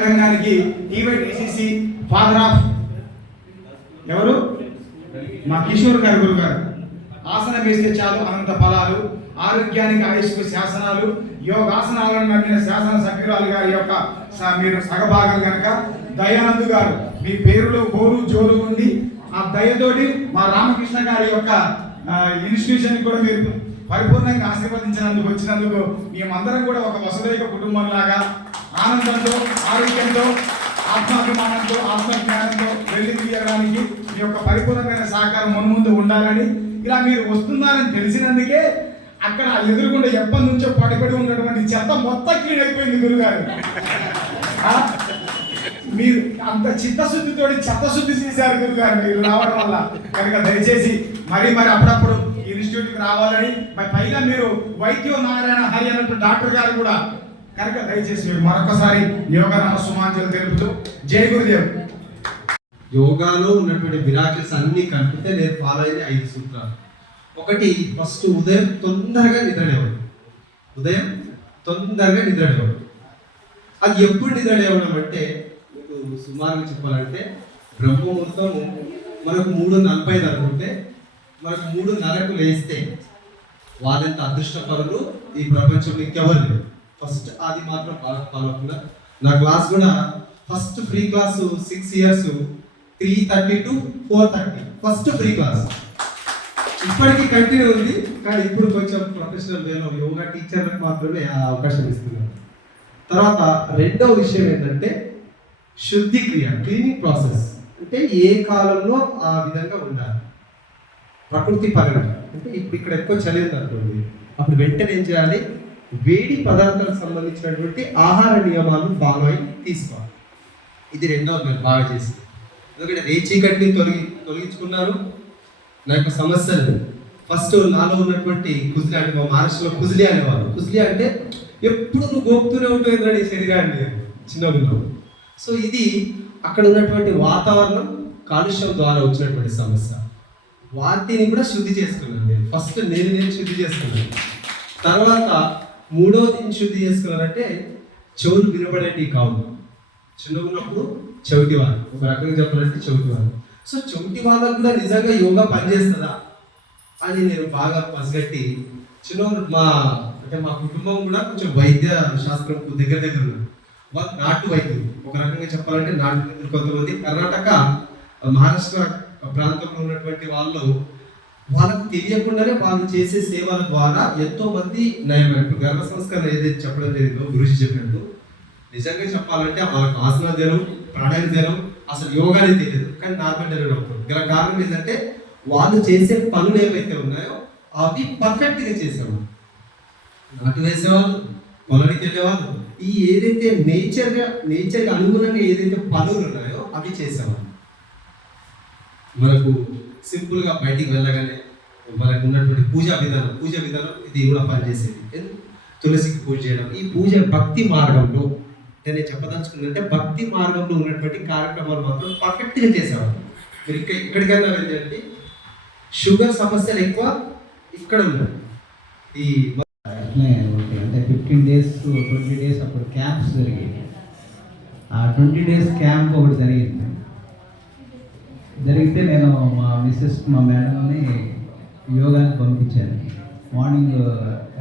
తెలంగాణకి టీవైటీసీసీ father of ఎవరు మా కిషోర్ గారు గురువు గారు. ఆసనం వేస్తే చాలు అనంత ఫలాలు, ఆరోగ్యానికి ఆయుష్కు శాసనాలు, యోగాసనాలను నమ్మిన శాసన సభ్యురాలు గారి యొక్క మీరు సగభాగం కనుక దయానంద్ గారు మీ పేరులో గోరు జోరు ఉండి ఆ దయతోటి మా రామకృష్ణ గారి యొక్క ఇన్స్టిట్యూషన్ కూడా మీరు పరిపూర్ణంగా ఆశీర్వదించినందుకు వచ్చినందుకు మేమందరం కూడా ఒక వసుదైక కుటుంబంలాగా ఆనందంతో, ఆరోగ్యంతో, ఆత్మాభిమానంతో, ఆత్మజ్ఞానంతో వెళ్ళి తీయడానికి మీ యొక్క పరిపూర్ణమైన సహకారం మున్ముందు ఉండాలని, ఇలా మీరు వస్తున్నారని తెలిసినందుకే అక్కడ ఎదురుగుండా ఎప్పటి నుంచో పడిపడి ఉన్నటువంటి చెత్త మొత్తం క్లీన్ అయిపోయింది గురుగారు. మీరు అంత చిత్తశుద్ధితో చెత్తశుద్ధి చేశారు గురుగారు మీరు రావడం వల్ల. కనుక దయచేసి మరి అప్పుడప్పుడు ఇన్స్టిట్యూట్కి రావాలని, పైగా మీరు వైద్యో నారాయణ హరి అన్నట్టు డాక్టర్ గారు కూడా, కనుక దయచేసి మీరు మరొకసారి యోగా నమస్సుమాంజలు తెలుపుతూ జై గురుదేవ్. యోగాలో ఉన్నటువంటి మిరాకిల్స్ అన్ని కలిపితే నేను ఫాలో అయ్యే 5 సూత్రాలు. ఒకటి, ఫస్ట్ ఉదయం తొందరగా నిద్రలేవడం. ఉదయం తొందరగా నిద్రలేవడం. అది ఎప్పుడు నిద్రలేవడం అంటే మీకు సుమారుగా చెప్పాలంటే బ్రహ్మముహూర్తం మనకు 3:45 అనుకుంటే మనకు 3:30కు లేస్తే వాళ్ళంత అదృష్టపరులు ఈ ప్రపంచంలో ఇంకెవరు లేరు. ఫస్ట్ అది మాత్రం ఫాలో. నా క్లాస్ కూడా first free class 6 years 3:30 to 4:30 first free class ఇప్పటికీ కంటిన్యూ ఉంది. కానీ ఇప్పుడు కొంచెం ప్రొఫెషనల్ వేలో యోగా టీచర్లకు మాత్రమే ఆ అవకాశం ఇస్తున్నారు. తర్వాత రెండవ విషయం ఏంటంటే శుద్ధి క్రియ, క్లీనింగ్ ప్రాసెస్. అంటే ఏ కాలంలో ఆ విధంగా ఉండాలి. ప్రకృతి పరంగా అంటే ఇప్పుడు ఇక్కడ ఎక్కువ చలి ఉంది అనుకోండి, అప్పుడు వెంటనే ఏం చేయాలి, వేడి పదార్థాలకు సంబంధించినటువంటి ఆహార నియమాలను ఫాలో అయి తీసుకోవాలి. ఇది రెండవ మీరు బాగా చేసి, ఎందుకంటే రేచీకటిని తొలగించుకున్నారు. నా యొక్క సమస్యలు ఫస్ట్ నాలో ఉన్నటువంటి కుజిలి, అంటే మా మహారాష్ట్రలో కుజిలి అనేవాళ్ళు. కుజిలి అంటే ఎప్పుడు నువ్వు గోపుతూనే ఉంటుంది నీ శరీరాన్ని చిన్నగా. సో ఇది అక్కడ ఉన్నటువంటి వాతావరణం కాలుష్యం ద్వారా వచ్చినటువంటి సమస్య. వాటిని కూడా శుద్ధి చేసుకున్నాను నేను. ఫస్ట్ నేను శుద్ధి చేసుకున్నాను. తర్వాత మూడవది శుద్ధి చేసుకున్నానంటే చెవులు వినపడేటివి కావు. చిన్నగా ఉన్నప్పుడు చెవిటి వాళ్ళు, ఒక రకంగా చెప్పాలంటే చెవిటి వాళ్ళు. సో చెవిటి వాళ్ళకు కూడా నిజంగా యోగా పనిచేస్తుందా అని నేను బాగా పసిగట్టి చిన్న మా కుటుంబం కూడా కొంచెం వైద్య శాస్త్రం దగ్గర ఉన్నారు. వాళ్ళు నాటు వైద్యులు, ఒక రకంగా చెప్పాలంటే నాటు వైద్యులు. కొంతమంది కర్ణాటక, మహారాష్ట్ర ప్రాంతంలో ఉన్నటువంటి వాళ్ళకు తెలియకుండానే వాళ్ళు చేసే సేవల ద్వారా ఎంతో మంది నయమైనట్టు గర్భ సంస్కరణ ఏదైతే చెప్పడం జరిగిందో గురుజీ చెప్పినట్టు, నిజంగా చెప్పాలంటే వాళ్ళకి ఆసనాలు తెలియదు, ప్రాణాయామం తెలియదు, అసలు యోగానే తెలియదు, కానీ నార్మల్ డెలివరీ అవుతుంది. గల కారణం ఏంటంటే వాళ్ళు చేసే పనులు ఏవైతే ఉన్నాయో అవి పర్ఫెక్ట్గా చేసేవాళ్ళు. నాటు వేసేవాళ్ళు, పొలానికి వెళ్ళేవాళ్ళు, ఈ ఏదైతే నేచర్గా అనుగుణంగా ఏదైతే పనులు ఉన్నాయో అవి చేసేవాళ్ళు. మనకు సింపుల్గా బయటికి వెళ్ళగానే మనకు ఉన్నటువంటి పూజా విధానం ఇది కూడా పనిచేసేది. తులసికి పూజ చేయడం, ఈ పూజ భక్తి మార్గంలో, నేను చెప్పదలుచుకుందంటే భక్తి మార్గంలో ఉన్నటువంటి కార్యక్రమాలు మాత్రం పర్ఫెక్ట్గా చేసేవాళ్ళు. మీరు ఇక్కడికైనా వెళ్ళండి, షుగర్ సమస్యలు ఎక్కువ ఇక్కడ ఉన్నాయి. ఈ అంటే 15 days to 20 days అప్పుడు క్యాంప్స్ జరిగాయి. ఆ 20 days క్యాంప్ ఒకటి జరిగితే నేను మా మిస్సెస్, మా మేడంని యోగానికి పంపించాను.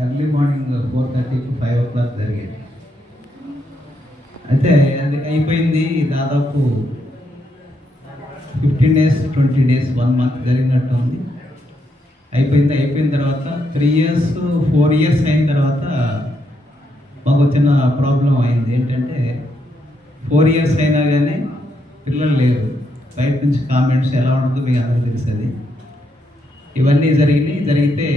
ఎర్లీ మార్నింగ్ 4:30 to 5 o'clock జరిగేది. అయితే అది అయిపోయింది దాదాపు 15 days 20 days 1 month జరిగినట్టు ఉంది. అయిపోయిన తర్వాత 3 years 4 years అయిన తర్వాత మాకు చిన్న ప్రాబ్లం అయింది. ఏంటంటే 4 years అయినా కానీ పిల్లలు లేరు. బయట నుంచి కామెంట్స్ ఎలా ఉంటుందో మీకు అందరికీ తెలుస్తుంది. ఇవన్నీ జరిగితే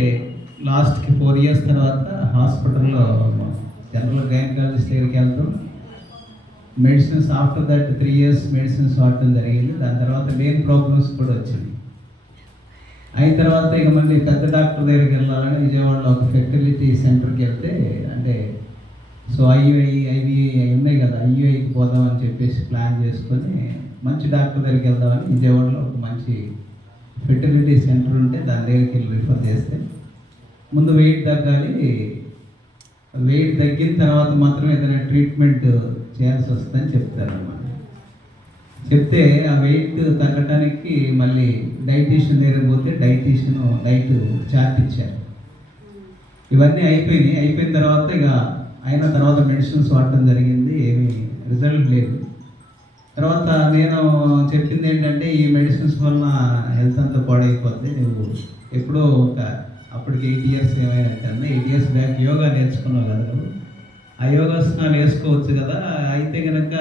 లాస్ట్కి 4 years తర్వాత హాస్పిటల్లో జనరల్ గైనకాలజిస్ట్ దగ్గరికి వెళ్తాం. Medicines after that 3 years medicines వాడటం జరిగింది. దాని తర్వాత మెయిన్ ప్రాబ్లమ్స్ కూడా వచ్చింది. అయిన తర్వాత ఇక మళ్ళీ పెద్ద డాక్టర్ దగ్గరికి వెళ్ళాలని విజయవాడలో ఒక ఫెర్టిలిటీ సెంటర్కి వెళ్తే, అంటే సో ఐవీఐ ఉన్నాయి కదా, ఐయుఐకి పోదామని చెప్పేసి ప్లాన్ చేసుకొని మంచి డాక్టర్ దగ్గరికి వెళ్దామని విజయవాడలో ఒక మంచి ఫెర్టిలిటీ సెంటర్ ఉంటే దాని దగ్గరికి వెళ్ళి రిఫర్ చేస్తే, ముందు వెయిట్ తగ్గాలి, వెయిట్ తగ్గిన తర్వాత మాత్రం ఏదైనా ట్రీట్మెంట్ చేయాల్సి వస్తుందని చెప్తారన్నమాట. చెప్తే ఆ వెయిట్ తగ్గటానికి మళ్ళీ డైటీషియన్ దగ్గర పోతే డైట్ చార్ట్ ఇచ్చారు. ఇవన్నీ అయిపోయిన తర్వాత అయిన తర్వాత మెడిసిన్స్ వాడటం జరిగింది, ఏమీ రిజల్ట్ లేదు. తర్వాత నేను చెప్పింది ఏంటంటే ఈ మెడిసిన్స్ వలన హెల్త్ అంతా పాడైపోద్ది, నువ్వు ఎప్పుడో అప్పటికి 8 ఇయర్స్ ఏమైనట్టు 8 ఇయర్స్ బ్యాక్ యోగా నేర్చుకున్నావు కదా నువ్వు, ఆ యోగాసనాలు వేసుకోవచ్చు కదా, అయితే కనుక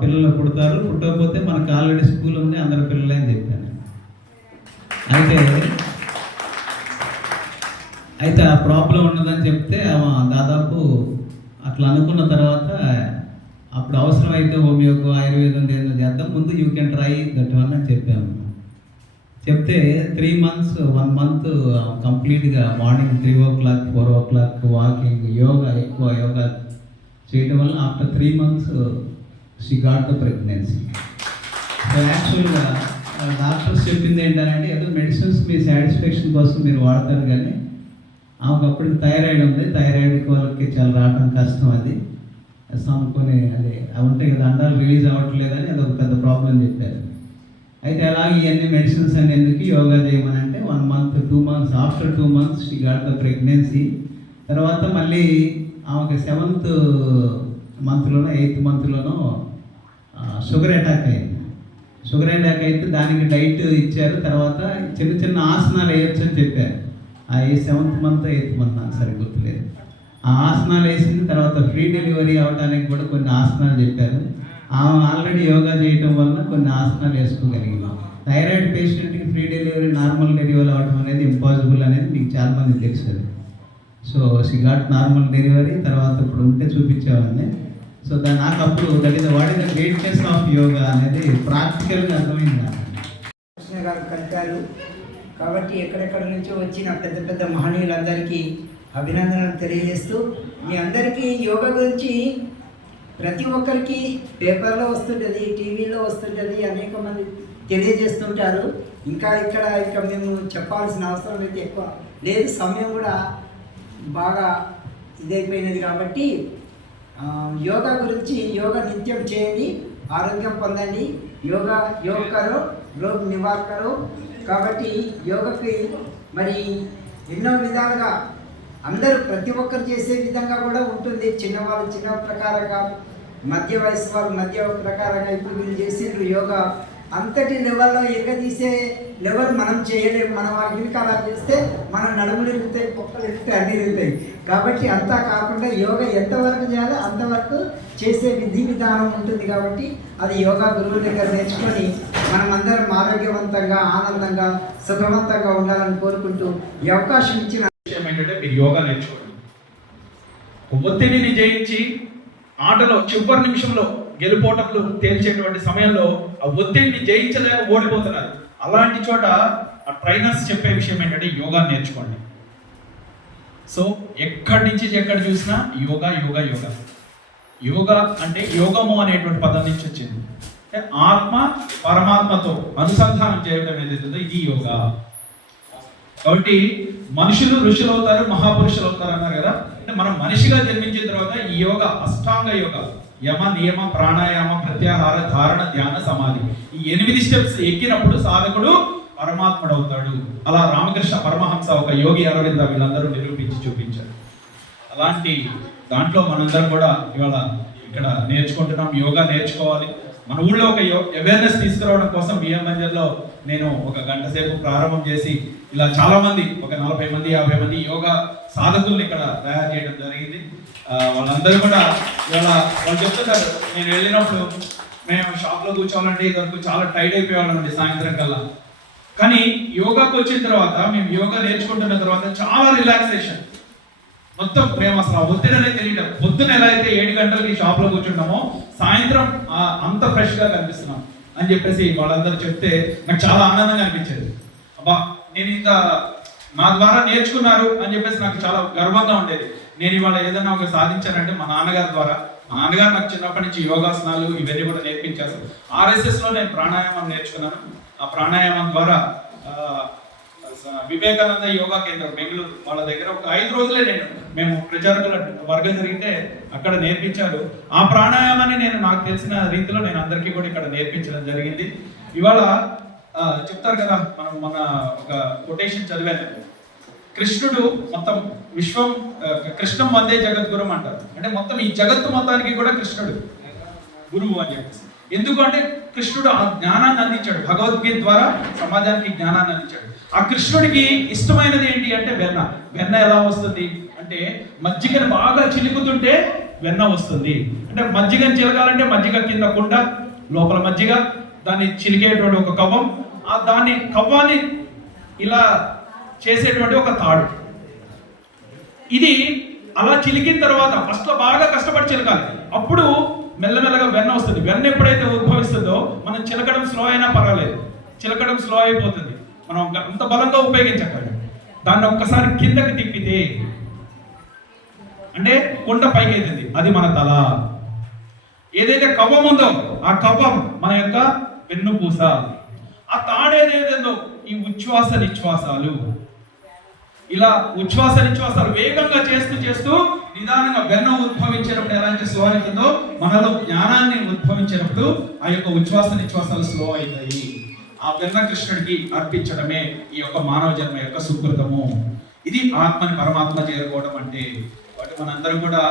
పిల్లలు పుట్టకపోతే మనకు ఆల్రెడీ స్కూల్ ఉంది, అందరు పిల్లలే అని చెప్పాను. అయితే ఆ ప్రాబ్లం ఉన్నదని చెప్తే దాదాపు అట్లా అనుకున్న తర్వాత అప్పుడు అవసరమైతే హోమియోకు ఆయుర్వేదం ఏదో చేద్దాం, ముందు you can try that one అని చెప్పాము. చెప్తే 3 months 1 month కంప్లీట్గా మార్నింగ్ 3 o'clock 4 o'clock వాకింగ్ ఎక్కువ యోగా చేయడం వల్ల after 3 months she got the pregnancy. So యాక్చువల్గా డాక్టర్స్ చెప్పింది ఏంటంటే ఏదో మెడిసిన్స్ మీ సాటిస్ఫాక్షన్ కోసం మీరు వాడతారు, కానీ ఆమెకు అప్పటికి థైరాయిడ్ ఉంది, థైరాయిడ్ వాళ్ళకి చాలా రావడం కష్టం, అది కొన్ని అవి ఉంటాయి కదా, అండాలు రిలీజ్ అవ్వట్లేదని అదొక పెద్ద ప్రాబ్లం చెప్పారు. అయితే అలాగే ఇవన్నీ మెడిసిన్స్ అని ఎందుకు యోగా చేయమని అంటే 1 month 2 months after 2 months she got the pregnancy. తర్వాత మళ్ళీ ఆమెకి 7th monthలోనో 8th monthలోనో షుగర్ అటాక్ అయింది. షుగర్ అటాక్ అయితే దానికి డైట్ ఇచ్చారు, తర్వాత చిన్న ఆసనాలు వేయొచ్చు అని చెప్పారు. ఆ 7th month 8th month నాకు సరిగ్గా గుర్తులేదు. ఆ ఆసనాలు వేసిన తర్వాత ఫ్రీ డెలివరీ అవడానికి కూడా కొన్ని ఆసనాలు చెప్పారు. ఆమె ఆల్రెడీ యోగా చేయటం వలన కొన్ని ఆసనాలు వేసుకోగలిగింది. థైరాయిడ్ పేషెంట్కి ఫ్రీ డెలివరీ నార్మల్ డెలివరీ అవ్వడం అనేది ఇంపాసిబుల్ అనేది మీకు చాలామంది తెలుసు. So she got normal delivery. తర్వాత ఇప్పుడు ఉంటే చూపించేవాడిని. సో నాకు అప్పుడు that is what is the greatness of yoga అనేది ప్రాక్టికల్గా అర్థమైంది. కృష్ణ గారు కలిపారు కాబట్టి ఎక్కడెక్కడ నుంచో వచ్చిన పెద్ద మహనీయులందరికీ అభినందనలు తెలియజేస్తూ, మీ అందరికీ యోగా గురించి ప్రతి ఒక్కరికి పేపర్లో వస్తుంటుంది, టీవీలో వస్తుంటుంది, అనేక మంది తెలియజేస్తుంటారు. ఇంకా మేము చెప్పాల్సిన అవసరం అయితే ఎక్కువ లేదు, సమయం కూడా బాగా ఇదైపోయినది. కాబట్టి యోగా గురించి, యోగా నిత్యం చేయండి, ఆరోగ్యం పొందండి. యోగ కరో రోగ్ నివార్ కరో. కాబట్టి యోగకి మరి ఎన్నో విధాలుగా అందరూ ప్రతి ఒక్కరు చేసే విధంగా కూడా ఉంటుంది. చిన్నవాళ్ళు చిన్న ప్రకారంగా, మధ్య వయసు వాళ్ళు మధ్య ప్రకారంగా. ఇప్పుడు వీళ్ళు చేసేట్లు యోగా అంతటి లెవెల్లో ఎరగదీసే లెవెల్ మనం చేయలేము. మనం వాటికి అలా చేస్తే మన నడుములు ఇరుగుతాయి, పొక్కలు ఇరుగుతాయి, అన్నీ ఇరుగుతాయి. కాబట్టి అంతా కాకుండా యోగా ఎంతవరకు చేయాలో అంతవరకు చేసే విధానం ఉంటుంది. కాబట్టి అది యోగా గురువుల దగ్గర నేర్చుకొని మనమందరం ఆరోగ్యవంతంగా, ఆనందంగా, సుఖవంతంగా ఉండాలని కోరుకుంటూ ఈ అవకాశం ఇచ్చిన విషయం ఏంటంటే మీరు యోగా నేర్చుకోండి. ఒత్తిడిని జయించి ఆటలో చివరి నిమిషంలో గెలుపోటములు తేల్చేటువంటి సమయంలో ఆ ఒత్తిడిని జయించలేక ఓడిపోతున్నారు. అలాంటి చోట ఆ ట్రైనర్స్ చెప్పే విషయం ఏంటంటే యోగా నేర్చుకోండి. సో ఎక్కడి నుంచి ఎక్కడ చూసినా యోగా యోగా యోగా యోగా అంటే యోగము అనేటువంటి పదం నుంచి వచ్చింది. ఆత్మ పరమాత్మతో అనుసంధానం చేయడం ఏదైతుందో ఇది యోగా. కాబట్టి మనుషులు ఋషులు అవుతారు, మహాపురుషులు అవుతారు అన్నారు కదా. అంటే మనం మనిషిగా జన్మించిన తర్వాత ఈ యోగా అష్టాంగ యోగా, యమ నియమ ప్రాణాయామ ప్రత్యాహార ధారణ ధ్యాన సమాధి, ఈ 8 స్టెప్స్ ఎక్కినప్పుడు సాధకుడు పరమాత్ముడు అవుతాడు. అలా రామకృష్ణ పరమహంస, ఒక యోగి అరవింద వీళ్ళందరూ నిరూపించి చూపించారు. అలాంటి దాంట్లో మనందరం కూడా ఇవాళ ఇక్కడ నేర్చుకుంటున్నాం. యోగా నేర్చుకోవాలి. మన ఊళ్ళో ఒక అవేర్నెస్ తీసుకురావడం కోసం బిఎంఎన్జర్లో నేను ఒక గంట సేపు ప్రారంభం చేసి ఇలా చాలా మంది, ఒక 40 మంది 50 మంది యోగా సాధకుల్ని ఇక్కడ తయారు చేయడం జరిగింది. వాళ్ళందరూ కూడా ఇవాళ వాళ్ళు చెప్తున్నారు, నేను వెళ్ళినప్పుడు మేము షాప్లో కూర్చోవాలంటే ఇదివరకు చాలా టైట్ అయిపోయేవాళ్ళండి సాయంత్రం కల్లా. కానీ యోగాకు వచ్చిన తర్వాత, మేము యోగా నేర్చుకుంటున్న తర్వాత చాలా రిలాక్సేషన్. మొత్తం మేము అసలు ఆ ఒత్తిడి అనేది తెలియడం. పొద్దున ఎలా అయితే 7 గంటలకి షాప్లో కూర్చుంటామో సాయంత్రం అంత ఫ్రెష్గా కనిపిస్తున్నాం అని చెప్పేసి వాళ్ళందరూ చెప్తే నాకు చాలా ఆనందంగా అనిపించేది. అబ్బా, నేను ఇంత నా ద్వారా నేర్చుకున్నారు అని చెప్పేసి నాకు చాలా గర్వంగా ఉండేది. నేను ఇవాళ ఏదైనా ఒక సాధించానంటే మా నాన్నగారి ద్వారా. మా నాన్నగారు నాకు చిన్నప్పటి నుంచి యోగాసనాలు ఇవన్నీ కూడా నేర్పించారు. RSSలో నేను ప్రాణాయామం నేర్చుకున్నాను. ఆ ప్రాణాయామం ద్వారా వివేకానంద యోగా కేంద్రం బెంగళూరు, వాళ్ళ దగ్గర ఒక 5 రోజులే మేము ప్రచారకుల వర్గం జరిగితే అక్కడ నేర్పించారు. ఆ ప్రాణాయామాన్ని నాకు తెలిసిన రీతిలో నేను అందరికీ కూడా ఇక్కడ నేర్పించడం జరిగింది. ఇవాళ చెప్తారు కదా, మనం మన ఒక కొటేషన్ చదివాను, కృష్ణుడు మొత్తం విశ్వం కృష్ణం వందే జగద్గురం అంటారు. అంటే మొత్తం ఈ జగత్తు మొత్తానికి కూడా కృష్ణుడు గురువు అని చెప్పేసి. ఎందుకంటే కృష్ణుడు ఆ జ్ఞానాన్ని అందించాడు, భగవద్గీత ద్వారా సమాజానికి జ్ఞానాన్ని అందించాడు. ఆ కృష్ణుడికి ఇష్టమైనది ఏంటి అంటే వెన్న. వెన్న ఎలా వస్తుంది అంటే మజ్జిగను బాగా చిలుకుతుంటే వెన్న వస్తుంది. అంటే మజ్జిగను చిలకాలంటే మజ్జిగ కింద కుండ, లోపల మజ్జిగ, దాన్ని చిలికేటువంటి ఒక కవ్వం, దాన్ని కవ్వాన్ని ఇలా చేసేటువంటి ఒక తాడు. ఇది అలా చిలికిన తర్వాత ఫస్ట్ లో బాగా కష్టపడి చిలకాలి, అప్పుడు మెల్లమెల్లగా వెన్న వస్తుంది. వెన్న ఎప్పుడైతే ఉద్భవిస్తుందో మనం చిలకడం స్లో అయినా పర్వాలేదు, చిలకడం స్లో అయిపోతుంది, మనం అంత బలంగా ఉపయోగించకండి. దాన్ని ఒక్కసారి కిందకి తిప్పితే అంటే కొండ పైకి అవుతుంది, అది మన తల. ఏదైతే కవ్వం ఉందో ఆ కవ్వం మన యొక్క వెన్నుపూస. ఆ తాడేదేదో ఈ ఉచ్ఛ్వాస నిశ్వాసాలు. ఇలా ఉచ్ఛ్వాస నిశ్వాసాలు వేగంగా చేస్తూ చేస్తూ నిదానంగా వెన్న ఉద్భవించినప్పుడు ఎలా అయితే స్లో అవుతుందో మనలో జ్ఞానాన్ని ఉద్భవించినప్పుడు ఆ యొక్క ఉచ్ఛ్వాస నిశ్వాసాలు స్లో అవుతాయి. ఆ వెన్న కృష్ణుడికి అర్పించడమే ఈ యొక్క మానవ జన్మ యొక్క సుకృతము. ఇది ఆత్మని పరమాత్మ చేరుకోవడం అంటే. వాటి మనందరం కూడా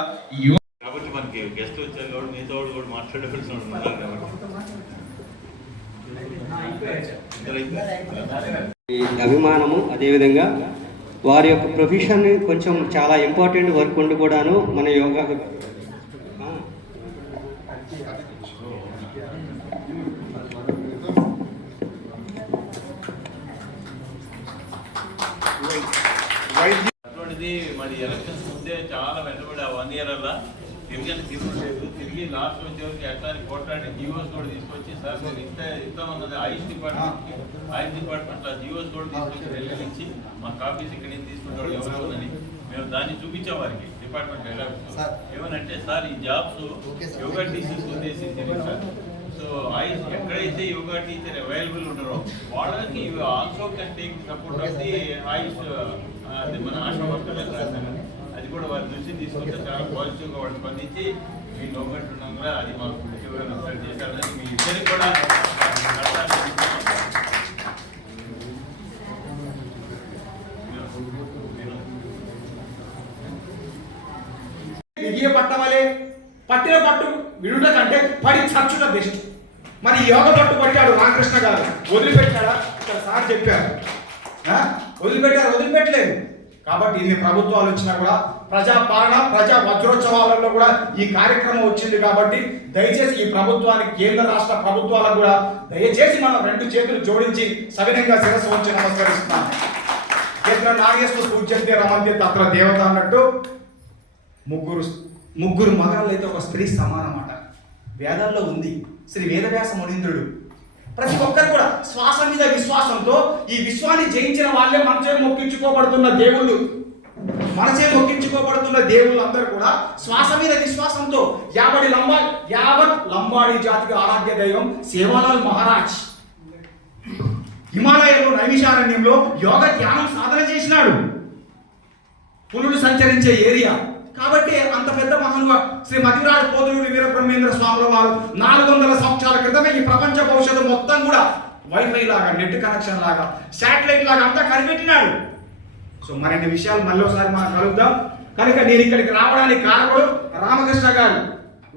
కాబట్టి మనకి గెస్ట్ వచ్చారు కాబట్టి మీతో కూడా మాట్లాడవలసిన ఉన్నారు కాబట్టి అభిమానము, అదేవిధంగా వారి యొక్క ప్రొఫెషన్ కొంచెం చాలా ఇంపార్టెంట్ వర్క్ ఉండి కూడాను మన యోగా అటువంటిది మరి ఎలక్షన్స్ ముందే చాలా వెంటబడి 1 year అలా తిరగలేదు. తిరిగి లాస్ట్ వచ్చేవరకు ఎట్లా పోట్లాడి జీవోస్ కూడా తీసుకొచ్చి సార్ మీరు ఇస్తామన్నది ఆయుష్ డిపార్ట్మెంట్ జీవోస్ కూడా తీసుకొచ్చి వెళ్ళించి మా కాపీస్ ఇక్కడ నుంచి తీసుకుంటాడు ఎవరెవరని మేము దాన్ని చూపించాం వారికి డిపార్ట్మెంట్ ఏమనంటే సార్ ఈ జాబ్స్ యోగా టీచర్స్ ఉద్దేశించింది సార్. సో ఆయుష్ ఎక్కడైతే యోగా టీచర్ అవైలబుల్ ఉంటారో వాళ్ళకి also can take support of the AYUSH మన ఆశా వర్కర్లకు రాశారు. అది కూడా వారి దృష్టి తీసుకుంటే చాలా పాజిటివ్గా వాళ్ళు స్పందించి మీ గవర్నమెంట్ ఉన్నాం కూడా అది మాకు ముఖ్యంగా రిసల్ట్ చేశారని మీ ఇద్దరికి కూడా బిగియ పట్టవలే, పట్టిన పట్టు విడుట కంటే పడి చచ్చుట బెస్ట్. మరి యోగ పట్టు పట్టాడు రామకృష్ణ గారు, వదిలిపెట్టాడా? ఇక్కడ సార్ చెప్పారు, వదిలిపెట్టలేదు. కాబట్టి ఇన్ని ప్రభుత్వాలు వచ్చినా కూడా ప్రజా పాలన, ప్రజా వజ్రోత్సవాలలో కూడా ఈ కార్యక్రమం వచ్చింది. కాబట్టి దయచేసి ఈ ప్రభుత్వానికి, కేంద్ర రాష్ట్ర ప్రభుత్వాలకు కూడా దయచేసి మనం 2 చేతులు జోడించి సవినంగా శిరస్సు వచ్చి నమస్కరిస్తున్నాం. కేంద్ర నాగేశ్వర పూజ్యంతే రమంతే తత్ర దేవత అన్నట్టు ముగ్గురు మగాళ్ళు అయితే ఒక స్త్రీ సమానమాట వేదాల్లో ఉంది. శ్రీ వేదవ్యాస మునీంద్రుడు ప్రతి ఒక్కరు కూడా శ్వాస మీద విశ్వాసంతో ఈ విశ్వాన్ని జయించిన వాళ్ళే మనచే మొక్కించుకోబడుతున్న దేవుళ్ళు, అందరూ కూడా శ్వాస మీద విశ్వాసంతో యావత్ లంబాడి జాతికి ఆరాధ్య దైవం సేవాలాల్ మహారాజ్ హిమాలయంలో నైమిషారణ్యంలో యోగ ధ్యానం సాధన చేసినాడు. పులులు సంచరించే ఏరియా కాబట్టి అంత పెద్ద మహానుభావ శ్రీ మతిరాజు పోతులూరి వీరబ్రహ్మేంద్ర స్వాముల వారు 400 సంవత్సరాల క్రితమే ఈ ప్రపంచ భవిష్యత్తు మొత్తం కూడా వైఫై లాగా, నెట్ కనెక్షన్ లాగా, శాటిలైట్ లాగా అంతా కనిపెట్టినాడు. సో మరిన్ని విషయాలు మళ్ళీ ఒకసారి మనం కలుద్దాం. కనుక నేను ఇక్కడికి రావడానికి కారణం రామకృష్ణ గారు,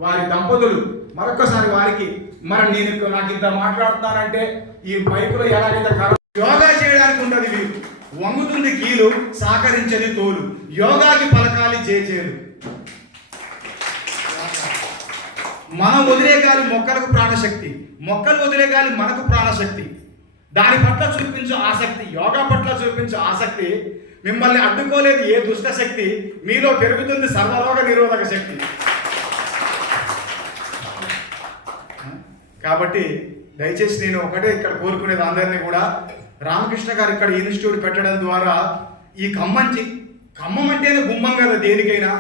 వారి దంపతులు. మరొకసారి వారికి నాకు ఇంత మాట్లాడుతున్నానంటే ఈ మైకులో ఎలాగైతే యోగా చేయడానికి ఉండదు. వీరు వంగుతుంది కీలు, సహకరించని తోలు, యోగాకి పలకాలి జేజేలు. మనం వదిలే గాలి మొక్కలకు ప్రాణశక్తి, మొక్కలు వదిలే గాలి మనకు ప్రాణశక్తి. దాని పట్ల చూపించు ఆసక్తి, యోగా పట్ల చూపించు ఆసక్తి మిమ్మల్ని అడ్డుకోలేదు ఏ దుష్ట శక్తి, మీలో పెరుగుతుంది సర్వరోగ నిరోధక శక్తి. కాబట్టి దయచేసి నేను ఒకటే ఇక్కడ కోరుకునేది అందరినీ కూడా, రామకృష్ణ గారు ఇక్కడ ఇన్స్టిట్యూట్ పెట్టడం ద్వారా ఈ ఖమ్మం అంటేనే గుమ్మం కదా దేనికైనా.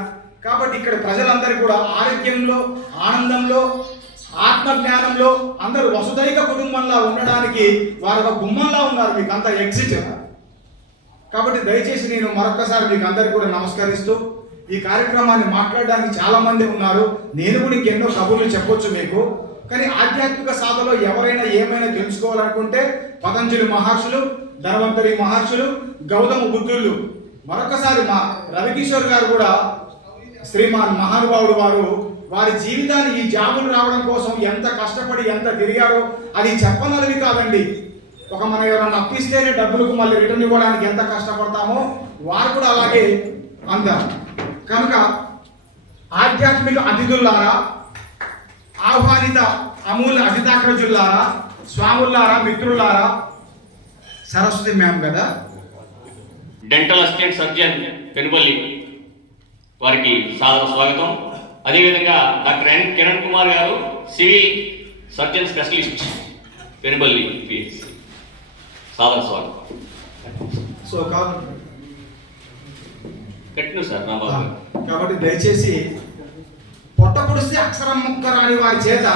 కాబట్టి ఇక్కడ ప్రజలందరూ కూడా ఆరోగ్యంలో, ఆనందంలో, ఆత్మజ్ఞానంలో అందరూ వసుదైక కుటుంబంలా ఉండడానికి వారు ఒక గుమ్మంలా ఉన్నారు. మీకు అంత ఎగ్జిట్ కాబట్టి దయచేసి నేను మరొకసారి మీకు అందరికీ కూడా నమస్కరిస్తూ ఈ కార్యక్రమాన్ని మాట్లాడడానికి చాలా మంది ఉన్నారు. నేను కూడా ఇంకెన్నో కబుర్లు చెప్పొచ్చు మీకు. కానీ ఆధ్యాత్మిక సాధనలో ఎవరైనా ఏమైనా తెలుసుకోవాలనుకుంటే పతంజలి మహర్షులు, ధన్వంతరి మహర్షులు, గౌతమ బుద్ధులు, మరొకసారి మా రవికిషోర్ గారు కూడా శ్రీమాన్ మహానుభావుడు వారి జీవితాన్ని ఈ జాబులు రావడం కోసం ఎంత కష్టపడి ఎంత తిరిగారో అది చెప్పనలవి కాదండి. ఒక మనం ఎవరైనా అప్పిస్తేనే డబ్బులకు మళ్ళీ రిటర్న్ ఇవ్వడానికి ఎంత కష్టపడతామో వారు కూడా అలాగే అందారు. కనుక ఆధ్యాత్మిక అతిథుల్లారా, ఆహ్వానిత అమూల్య అతిథాగ్రజుల్లారా, స్వాముల్లారా, మిత్రులారా, సరస్వతి మ్యామ్ కదా, డెంటల్ అసిస్టెంట్ సర్జన్ పెనుబల్లి వారికి సాదర స్వాగతం. అదేవిధంగా డాక్టర్ ఎన్ కిరణ్ కుమార్ గారు సివిల్ సర్జన్ స్పెషలిస్ట్ పెనుబల్లి సాదర స్వాగతం. సో కట్టిన సార్ నా బాబు. కాబట్టి దయచేసి పొట్ట పొడిస్తే అక్షరం ముక్క రాని వారి చేత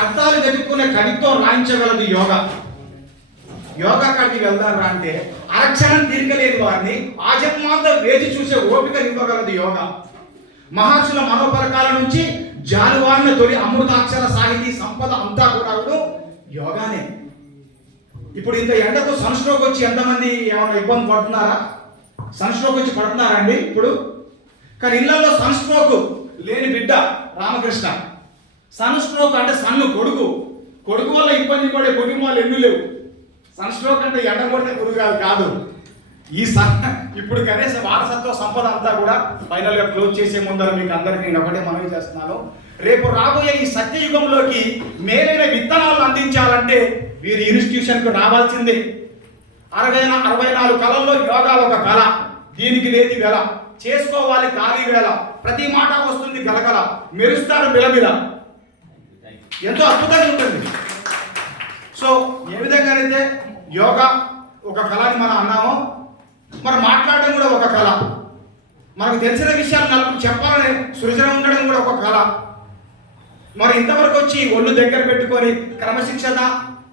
అర్థాలు వెతుక్కునే కడితో రాయించగలదు యోగా. యోగా కాడికి వెళ్దారా అంటే అరక్షణం తీరికలేని వారిని ఆజన్మాంతం వేచి చూసే ఓపిక ఇవ్వగలదు యోగా. మహర్షుల మనోపరకాల నుంచి జాలువారిన తొలి అమృతాక్షర సాహితీ సంపద అంతా కూడా యోగానే. ఇప్పుడు ఇంత ఎండకు సన్ స్ట్రోక్ వచ్చి ఎంతమంది ఏమైనా ఇబ్బంది పడుతున్నారా? సన్ స్ట్రోక్ వచ్చి పడుతున్నారా అండి ఇప్పుడు? కానీ ఇళ్లలో సన్ స్ట్రోక్ లేని బిడ్డ రామకృష్ణ. సన్ స్ట్రోక్ అంటే సన్ను కొడుకు వల్ల ఇబ్బంది పడే కుటుంబాలు ఎన్నో లేవు. సన్ స్ట్రోక్ అంటే ఎండ కొడితే గురుగారు కాదు. ఈ ఇప్పుడు కనీస వారసత్వ సంపద అంతా కూడా ఫైనల్గా క్లోజ్ చేసే ముందర మీకు అందరికీ నేను ఒకటే మనవి చేస్తున్నాను. రేపు రాబోయే ఈ సత్యయుగంలోకి మేలైన విత్తనాలను అందించాలంటే వీరి ఇన్స్టిట్యూషన్కు రావాల్సిందే. 64 కళల్లో యోగా ఒక కళ. దీనికి లేది వేళ, చేసుకోవాలి ఖాళీ వేళ, ప్రతి మాట వస్తుంది గలగల, మెరుస్తారు మిలమిల. ఎంతో అద్భుతంగా ఉంటుంది. సో ఏ విధంగానైతే యోగా ఒక కళ అని మనం అన్నామో, మరి మాట్లాడడం కూడా ఒక కళ. మనకు తెలిసిన విషయాలు నలుగురు చెప్పాలని సృజన ఉండడం కూడా ఒక కళ. మరి ఇంతవరకు వచ్చి ఒళ్ళు దగ్గర పెట్టుకొని క్రమశిక్షణ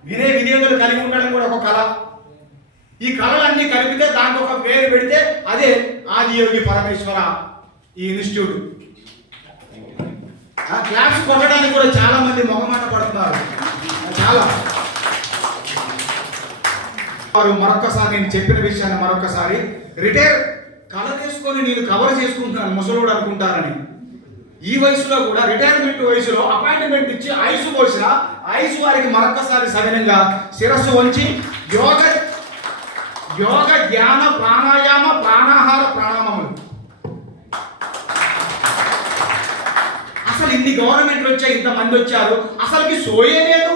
వినే విధేయులు కలిగి ఉండడం కూడా ఒక కళ. ఈ కళలన్నీ కలిపితే దానికి ఒక పేరు పెడితే అదే ఆదియోగి పరమేశ్వర ఈ ఇన్స్టిట్యూట్. క్లాస్ కొట్టడానికి కూడా చాలా మంది మొగమాట పడుతున్నారు. చాలా వారు మరొకసారి నేను చెప్పిన విషయాన్ని మరొకసారి రిటైర్ కళ తీసుకొని నేను కవర్ చేసుకుంటున్నాను ముసలోడు అనుకుంటారని. ఈ వయసులో కూడా రిటైర్మెంట్ వయసులో అపాయింట్మెంట్ ఇచ్చి ఐసు పోసిన ఐసు వారికి మరొకసారి సవినంగా శిరస్సు వంచి యోగ ధ్యాన ప్రాణాయామ ప్రాణాహార ప్రాణాయామములు. అసలు ఇన్ని గవర్నమెంట్లు వచ్చాయి, ఇంతమంది వచ్చారు, అసలుకి సోయే లేదు.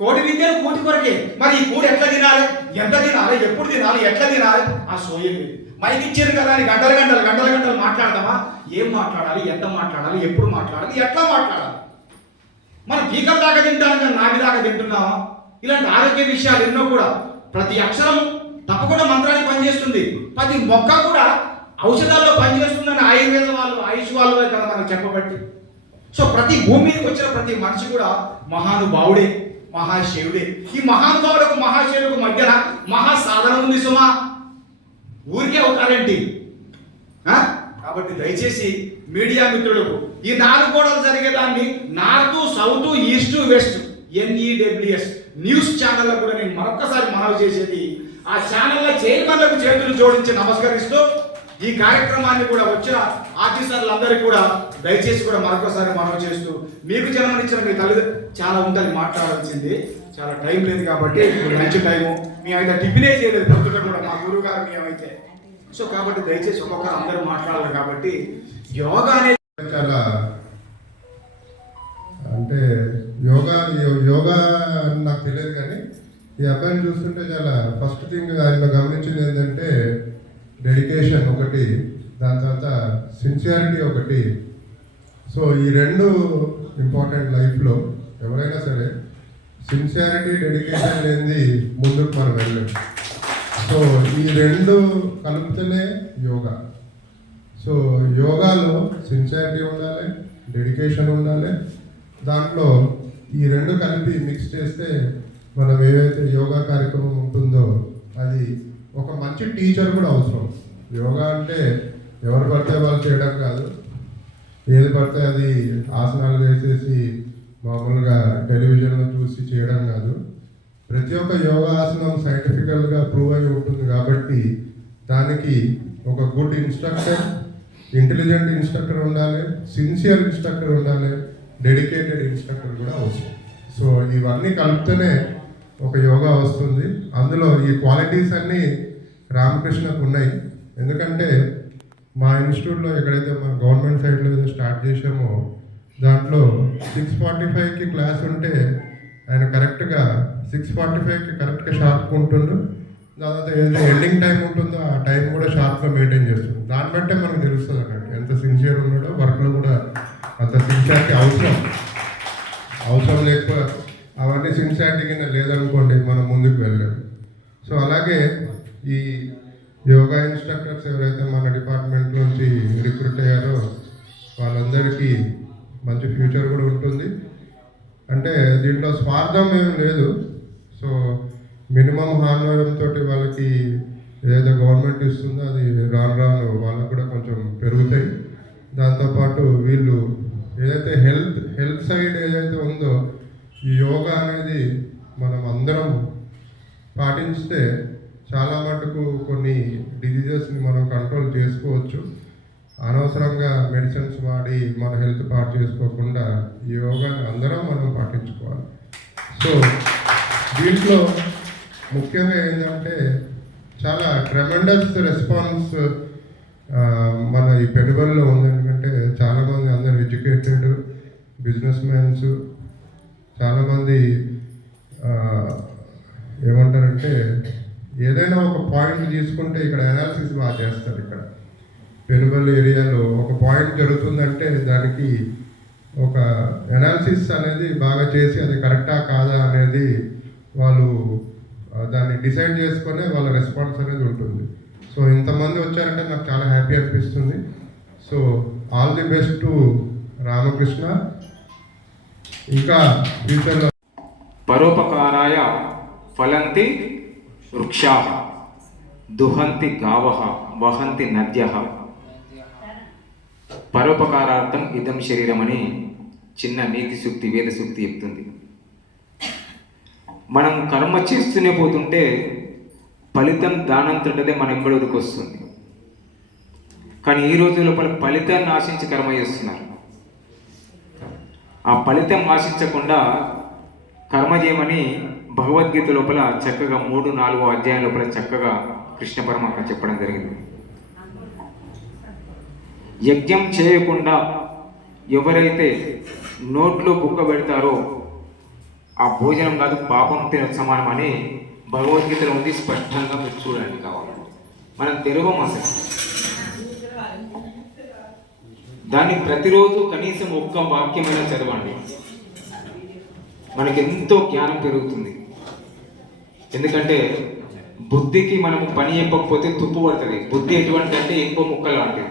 కోటి విద్యలు కోటి కొరకే. మరి ఈ కూడి ఎట్లా తినాలి, ఎంత తినాలి, ఎప్పుడు తినాలి, ఎట్లా తినాలి, ఆ సోయే లేదు. మైకి ఇచ్చారు కదా అని గంటలు మాట్లాడదామా? ఏం మాట్లాడాలి, ఎంత మాట్లాడాలి, ఎప్పుడు మాట్లాడాలి, ఎట్లా మాట్లాడాలి? మనం పీకల దాకా తింటాం కానీ నావి దాకా తింటున్నామా? ఇలాంటి ఆరోగ్య విషయాలు ఎన్నో కూడా. ప్రతి అక్షరం తప్పకుండా మంత్రానికి పనిచేస్తుంది, ప్రతి మొక్క కూడా ఔషధాల్లో పనిచేస్తుందని ఆయుర్వేద వాళ్ళు ఆయుష్ వాళ్ళు కదా మనకు చెప్పబట్టి. సో ప్రతి భూమి మీదకి వచ్చిన ప్రతి మనిషి కూడా మహానుభావుడే, మహాశివుడే. ఈ మహానుభావులకు మహాశివులకు మధ్యన మహాసాధన ఉంది సుమా, ఊరికే అవుతారేంటి? కాబట్టి దయచేసి మీడియా మిత్రులకు ఈ 4 గోడలు జరిగేదాన్ని north, south, east, west NEWS news ఛానల్లో కూడా నేను మరొకసారి మనవి చేసేది, ఆ ఛానళ్ళ చైర్మన్లకు చేతులు జోడించి నమస్కరిస్తూ ఈ కార్యక్రమాన్ని కూడా వచ్చిన ఆఫీసర్లందరికీ కూడా దయచేసి కూడా మరొకసారి మనవి చేస్తూ, మీకు జన్మనిచ్చిన మీ తల్లిదండ్రులు చాలా ఉంటుంది మాట్లాడాల్సింది, చాలా టైం లేదు కాబట్టి ఇప్పుడు మంచి టైము. మేమైతే టిఫినే చేయలేదు పొద్దుట కూడా మా గురువు గారు మేమైతే. సో కాబట్టి దయచేసి ఒక్కొక్కరు అందరూ మాట్లాడాలి. కాబట్టి యోగా అనేది చాలా అంటే యోగా అని నాకు తెలియదు, కానీ ఈ అబ్బాయిని చూస్తుంటే చాలా ఫస్ట్ థింగ్ ఆయనలో గమనించింది ఏంటంటే డెడికేషన్ ఒకటి, దాని తర్వాత సిన్సియారిటీ ఒకటి. సో ఈ 2 ఇంపార్టెంట్ లైఫ్లో. ఎవరైనా సరే సిన్సియారిటీ, డెడికేషన్ లేనిది ముందుకు మనం వెళ్ళలేము. సో ఈ 2 కలిపితేనే యోగా. సో యోగాలో సిన్సియారిటీ ఉండాలి, డెడికేషన్ ఉండాలి. దాంట్లో ఈ 2 కలిపి మిక్స్ చేస్తే మనం ఏవైతే యోగా కార్యక్రమం ఉంటుందో అది ఒక మంచి టీచర్ కూడా అవసరం. యోగా అంటే ఎవరు పడితే వాళ్ళు చేయడం కాదు, ఏది పడితే అది ఆసనాలు వేసేసి మామూలుగా టెలివిజన్లో చూసి చేయడం కాదు. ప్రతి ఒక్క యోగాసనం సైంటిఫికల్గా ప్రూవ్ అయి ఉంటుంది కాబట్టి దానికి ఒక గుడ్ ఇన్స్ట్రక్టర్, ఇంటెలిజెంట్ ఇన్స్ట్రక్టర్ ఉండాలి, సిన్సియర్ ఇన్స్ట్రక్టర్ ఉండాలి, డెడికేటెడ్ ఇన్స్ట్రక్టర్ కూడా అవసరం. సో ఇవన్నీ కలిపితేనే ఒక యోగా వస్తుంది. అందులో ఈ క్వాలిటీస్ అన్నీ రామకృష్ణకు ఉన్నాయి. ఎందుకంటే మా ఇన్స్టిట్యూట్లో ఎక్కడైతే మా గవర్నమెంట్ సైడ్లో ఏదో స్టార్ట్ చేసామో దాంట్లో 6:45కి క్లాస్ ఉంటే ఆయన కరెక్ట్గా 6:45కి కరెక్ట్గా షార్ప్గా ఉంటుండు. దాని తర్వాత ఏదైతే ఎండింగ్ టైం ఉంటుందో ఆ టైం కూడా షార్ప్గా మెయింటైన్ చేస్తుంది. దాన్ని బట్టే మనకు తెలుస్తుంది అన్నట్టు ఎంత సిన్సియర్ ఉన్నాడో. వర్క్లో కూడా అంత సిన్సియారిటీ అవసరం లేకపోతే అవన్నీ సిన్సియారిటీ కింద లేదనుకోండి మనం ముందుకు వెళ్ళలేము. సో అలాగే ఈ యోగా ఇన్స్ట్రక్టర్స్ ఎవరైతే మన డిపార్ట్మెంట్ నుంచి రిక్రూట్ అయ్యారో వాళ్ళందరికీ మంచి ఫ్యూచర్ కూడా ఉంటుంది. అంటే దీంట్లో స్వార్థం ఏం లేదు. సో మినిమం హార్మోనియంతో వాళ్ళకి ఏదైతే గవర్నమెంట్ ఇస్తుందో అది రాను రాను వాళ్ళకు కూడా కొంచెం పెరుగుతాయి. దాంతోపాటు వీళ్ళు ఏదైతే హెల్త్ సైడ్ ఏదైతే ఉందో ఈ యోగా అనేది మనం అందరం పాటిస్తే చాలా మటుకు కొన్ని డిజీజెస్ని మనం కంట్రోల్ చేసుకోవచ్చు. అనవసరంగా మెడిసిన్స్ వాడి మన హెల్త్ పాటు చేసుకోకుండా ఈ యోగాని అందరం మనం పాటించుకోవాలి. సో దీంట్లో ముఖ్యంగా ఏంటంటే చాలా ట్రెమెండస్ రెస్పాన్స్ మన ఈ పెనుగొల్లో ఉంది. ఎందుకంటే చాలామంది అందరు ఎడ్యుకేటెడ్ బిజినెస్ మ్యాన్స్, చాలామంది ఏమంటారంటే ఏదైనా ఒక పాయింట్ తీసుకుంటే ఇక్కడ అనాలిసిస్ బాగా చేస్తారు. ఇక్కడ పెనుగొల్లు ఏరియాలో ఒక పాయింట్ జరుగుతుందంటే దానికి ఒక అనాలిసిస్ అనేది బాగా చేసి అది కరెక్టా కాదా అనేది వాళ్ళు దాన్ని డిసైడ్ చేసుకొని వాళ్ళ రెస్పాన్స్ అనేది ఉంటుంది. సో ఇంతమంది వచ్చారంటే నాకు చాలా హ్యాపీ అనిపిస్తుంది. So all the best to Ramakrishna. ఇంకా ఫ్యూచర్లో పరోపకారాయ ఫలంతి వృక్షాః దుహంతి గావః వహంతి నద్యః. పరోపకారార్థం ఇదం శరీరం అని చిన్న నీతి సూక్తి, వేద సూక్తి చెప్తుంది. మనం కర్మ చేస్తూనే పోతుంటే ఫలితం దానంతటదే మన ఎంబడికి వస్తుంది. కానీ ఈ రోజు లోపల ఫలితాన్ని ఆశించి కర్మ చేస్తున్నారు. ఆ ఫలితం ఆశించకుండా కర్మ చేయమని భగవద్గీత లోపల చక్కగా 3-4 అధ్యాయం లోపల చక్కగా కృష్ణ పరమాత్మ చెప్పడం జరిగింది. యజ్ఞం చేయకుండా ఎవరైతే నోట్లో బుక్క పెడతారో ఆ భోజనం కాదు పాపం తిన సమానం అని భగవద్గీతలో ఉంది. స్పష్టంగా మీరు చూడండి. కావాలి మనం తెరవం అసలు దాన్ని ప్రతిరోజు కనీసం ఒక్క వాక్యమైనా చదవండి. మనకి ఎంతో జ్ఞానం పెరుగుతుంది. ఎందుకంటే బుద్ధికి మనము పని చెప్పకపోతే తుప్పు పడుతుంది. బుద్ధి ఎటువంటి అంటే ఇంకో ముక్క లాంటిది,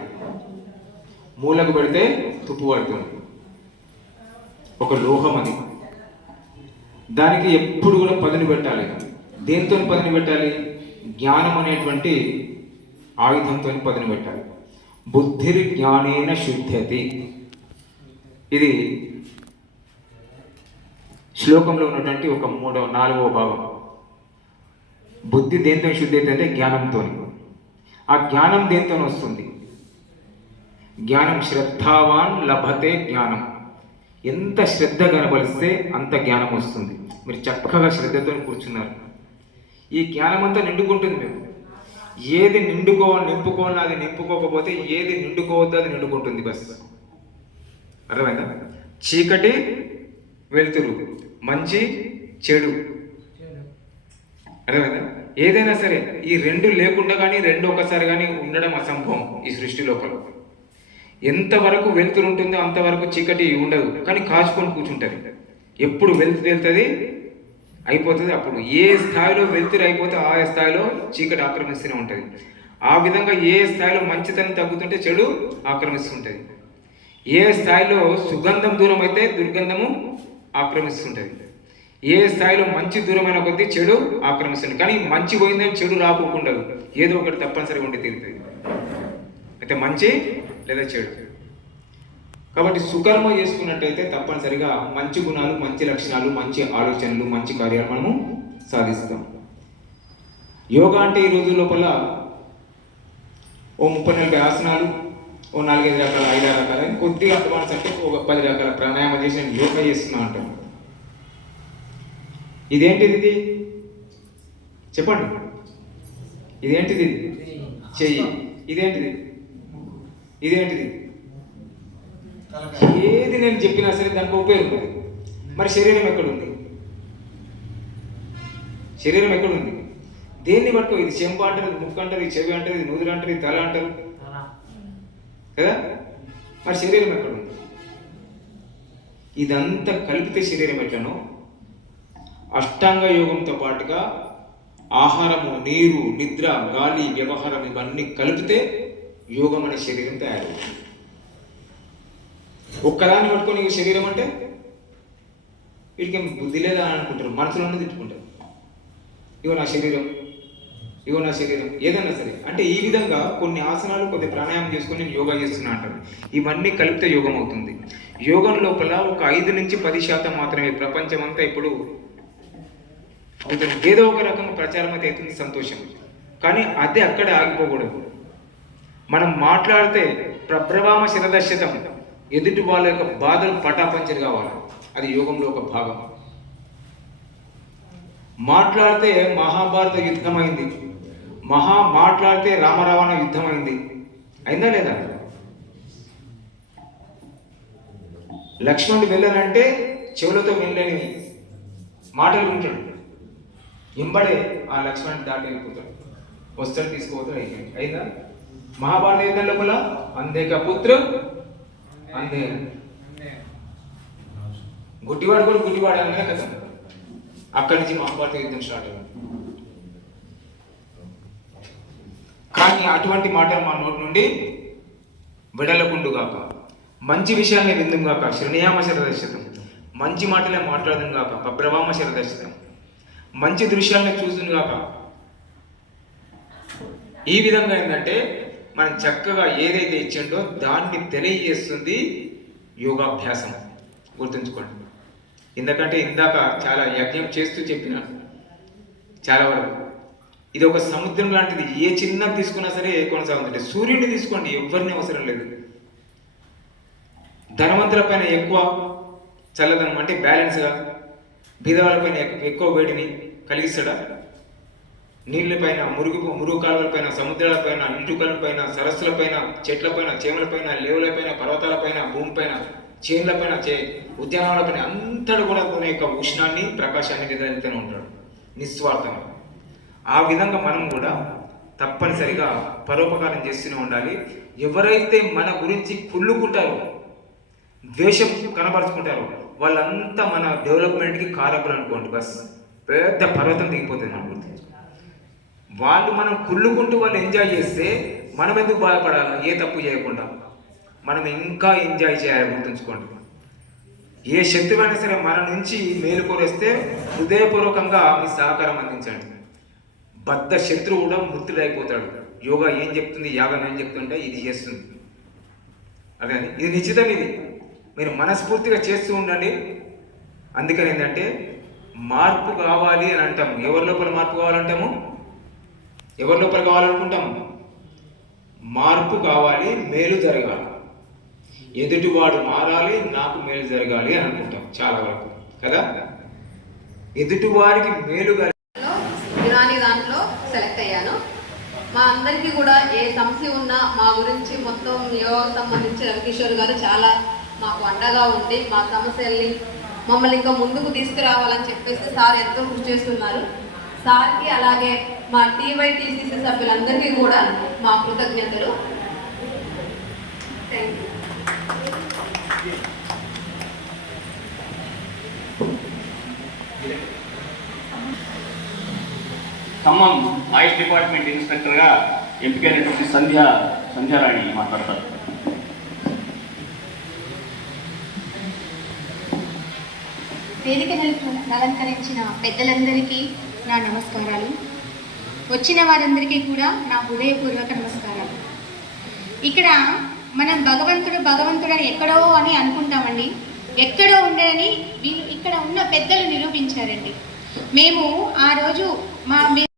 మూలకు పెడితే తుప్పు పడుతుంది. ఒక లోహం అది, దానికి ఎప్పుడు కూడా పదును పెట్టాలి. దేంతో పదును పెట్టాలి? జ్ఞానం అనేటువంటి ఆయుధంతో పదును పెట్టాలి. బుద్ధిర్ జ్ఞానేన శుద్ధ్యతి. ఇది శ్లోకంలో ఉన్నటువంటి ఒక 4వ భాగం. బుద్ధి దేంతో శుద్ధి అయితే అంటే జ్ఞానంతో. ఆ జ్ఞానం దేంతో వస్తుంది? జ్ఞానం శ్రద్ధావాన్ లభతే జ్ఞానం. ఎంత శ్రద్ధ కనబలిస్తే అంత జ్ఞానం వస్తుంది. మీరు చక్కగా శ్రద్ధతో కూర్చున్నారు, ఈ జ్ఞానం అంతా నిండుకుంటుంది. మేము ఏది నింపుకోవాలి అది నింపుకోకపోతే ఏది నిండుకోవద్దు అది నిండుకుంటుంది. బస్ అర్థమైందా? చీకటి వెలుతురు, మంచి చెడు, అర్థమైందా? ఏదైనా సరే ఈ రెండు లేకుండా కానీ రెండు ఒకసారి కానీ ఉండడం అసంభవం ఈ సృష్టి లోపల. ఎంతవరకు వెలుతురు ఉంటుందో అంతవరకు చీకటి ఉండదు. కానీ కాచుకొని కూర్చుంటుంది. ఎప్పుడు వెలుతురు వెళ్తుంది అయిపోతుంది. అప్పుడు ఏ స్థాయిలో వెలుతురు అయిపోతే ఆ స్థాయిలో చీకటి ఆక్రమిస్తూనే ఉంటుంది. ఆ విధంగా ఏ స్థాయిలో మంచితనం తగ్గుతుంటే చెడు ఆక్రమిస్తుంటుంది. ఏ స్థాయిలో సుగంధం దూరం అయితే దుర్గంధము ఆక్రమిస్తుంటుంది. ఏ స్థాయిలో మంచి దూరమైన కొద్దీ చెడు ఆక్రమిస్తుంది. కానీ మంచి పోయిందని చెడు రాకుండా ఏదో ఒకటి తప్పనిసరిగా ఉండి తీరుతుంది. అయితే మంచి లేదా చెడు. కాబట్టి సుకర్మ చేసుకున్నట్టయితే తప్పనిసరిగా మంచి గుణాలు, మంచి లక్షణాలు, మంచి ఆలోచనలు, మంచి కార్యాలు మనము సాధిస్తాం. యోగా అంటే ఈ రోజు లోపల ఓ 30-40 ఆసనాలు, ఓ 4-5 రకాల 5-6 రకాల కొద్దిగా అడ్వాన్స్ అంటే ఒక 10 రకాల ప్రాణాయామం చేసి నేను యోగా చేస్తున్నా అంటాను. ఇదేంటిది? ఇది చెప్పండి. ఇదేంటిది? చెయ్యి. ఇదేంటిది? ఇదేంటిది? ఏది నేను చెప్పినా సరే దానికి ఉపయోగపడదు. మరి శరీరం ఎక్కడుంది? శరీరం ఎక్కడుంది? దేన్ని పట్టుకో? ఇది చెంప అంటారు, ఇది ముక్కు అంటారు, ఇది చెవి అంటారు, ఇది నూదురు అంటారు, ఇది తల అంటారు కదా. మరి శరీరం ఎక్కడుంది? ఇదంతా కలిపితే శరీరం ఎట్లనో అష్టాంగ యోగంతో పాటుగా ఆహారము, నీరు, నిద్ర, గాలి, వ్యవహారం ఇవన్నీ కలిపితే యోగం అనే శరీరం తయారవుతుంది. ఒక్కదాన్ని పట్టుకొని శరీరం అంటే వీడికి బుద్ధి లేదా అని అనుకుంటారు, మనసులోనే తిట్టుకుంటారు. ఇగో నా శరీరం, ఇగో నా శరీరం, ఏదైనా సరే. అంటే ఈ విధంగా కొన్ని ఆసనాలు, కొద్ది ప్రాణాయామం చేసుకొని నేను యోగా చేస్తున్నా అంటారు. ఇవన్నీ కలిపితే యోగం అవుతుంది. యోగం లోపల ఒక 5-10% మాత్రమే ప్రపంచం అంతా ఇప్పుడు అవుతుంది. ఏదో ఒక రకంగా ప్రచారం అయితే అవుతుంది, సంతోషం. కానీ అదే అక్కడే ఆగిపోకూడదు. మనం మాట్లాడితే ప్రభ్రవామ శిరదర్శితం, ఎదుటి వాళ్ళ యొక్క బాధలు పటాపంచలు కావాలి. అది యోగంలో ఒక భాగం. మాట్లాడితే మహాభారత యుద్ధం అయింది, మాట్లాడితే రామరావణ యుద్ధం అయింది. అయిందా లేదా? లక్ష్మణుడు వెళ్ళాలంటే చెవులతో వెళ్ళని మాటలు వింటాడు, ఎంబడే ఆ లక్ష్మణుడు దాటి వెళ్ళిపోతాడు, వస్తాడు, తీసుకుపోతాడు. అయిపోయింది. అయిందా? మహాభారత యుద్ధం లోపల అందేక పుత్రం అందే, గుడ్డివాడు కూడా గుడ్డివాడు అనగా కదా. అక్కడి నుంచి మహాభారత యుద్ధం స్టార్ట్ అయింది. కానీ అటువంటి మాట మా నోటి నుండి విడలకుండుగాక, మంచి విషయాన్ని విందుగాక, శ్రీనియామ శరదర్శితం, మంచి మాటలే మాట్లాడదును గాక, ప్రభ్రవామ శరదర్శితం, మంచి దృశ్యాన్ని చూసును గాక. ఈ విధంగా ఏంటంటే మనం చక్కగా ఏదైతే ఇచ్చిండో దాన్ని తెలియజేస్తుంది యోగాభ్యాసం. గుర్తుంచుకోండి. ఎందుకంటే ఇందాక చాలా యజ్ఞం చేస్తూ చెప్పినాను చాలా వరకు. ఇది ఒక సముద్రం లాంటిది. ఏ చిన్నది తీసుకున్నా సరే కొనసాగుతుంటే, సూర్యుడిని తీసుకోండి, ఎవరిని అవసరం లేదు. ధనవంతుల పైన ఎక్కువ చల్లదనం అంటే బ్యాలెన్స్గా, బీదవాళ్ళ పైన ఎక్కువ వేడిని కలిగిస్తాడా? నీళ్ళ పైన, మురుగు కాలువల పైన, సముద్రాల పైన, ఇటుకల పైన, సరస్సుల పైన, చెట్ల పైన, చేమల పైన, లేవుల పైన, పర్వతాల పైన, భూమి పైన, చేన్ల పైన, ఉద్యానవనాల పైన అంతటా కూడా కొనే యొక్క ఉష్ణాన్ని, ప్రకాశాన్ని వెదజల్లుతూనే ఉంటాడు నిస్వార్థంగా. ఆ విధంగా మనం కూడా తప్పనిసరిగా పరోపకారం చేస్తూనే ఉండాలి. ఎవరైతే మన గురించి కుళ్ళుకుంటారో, ద్వేషం కనబరుచుకుంటారో వాళ్ళంతా మన డెవలప్మెంట్కి కారకులు అనుకోండి. బస్ పెద్ద పర్వతం దిగిపోతుంది మన గురించి. వాళ్ళు మనం కుళ్ళుకుంటూ వాళ్ళు ఎంజాయ్ చేస్తే మనం ఎందుకు బాధపడాలి? ఏ తప్పు చేయకుండా మనం ఇంకా ఎంజాయ్ చేయాలి. గుర్తుంచుకోండి. ఏ శత్రువైనా సరే మన నుంచి మేలు కోరేస్తే హృదయపూర్వకంగా మీ సహకారం అందించండి. బద్ధ శత్రువు కూడా మృతుడైపోతాడు. యోగా ఏం చెప్తుంది, యాగం ఏం చెప్తుంటే ఇది చేస్తుంది. అదే ఇది నిశ్చితం. ఇది మీరు మనస్ఫూర్తిగా చేస్తూ ఉండండి. అందుకని ఏంటంటే మార్పు కావాలి అని అంటాము. ఎవరి లోపల మార్పు కావాలంటాము? ఎవరి లోపల కావాలనుకుంటాము? మార్పు కావాలి, మేలు జరగాలి, ఎదుటివాడు మారాలి, నాకు మేలు జరగాలి అని అనుకుంటాం చాలా వరకు కదా. ఎదుటివారికి మేలు యునాని దాంట్లో సెలెక్ట్ అయ్యాను. మా అందరికీ కూడా ఏ సమస్య ఉన్నా మా గురించి మొత్తం యోగాకు సంబంధించి రవికిషోర్ గారు చాలా మాకు అండగా ఉండి మా సమస్యల్ని మమ్మల్ని ఇంకా ముందుకు తీసుకురావాలని చెప్పేసి సార్ ఎంతో కృషి చేస్తున్నారు. సార్కి అలాగే మా టీవైటీసీసీ సభ్యులందరికీ కూడా మా కృతజ్ఞతలు. Thank you. Khammam AYUSH department ఇన్స్పెక్టర్గా ఎంపికైనటువంటి సంధ్యారాణి మాట్లాడతారు. వేదికను అలంకరించిన పెద్దలందరికీ నా నమస్కారాలు. వచ్చిన వారందరికీ కూడా నా హృదయపూర్వక నమస్కారాలు. ఇక్కడ మనం భగవంతుడు అని ఎక్కడో అని అనుకుంటామండి. ఎక్కడో ఉండడని ఇక్కడ ఉన్న పెద్దలు నిరూపించారండి. మేము ఆ రోజు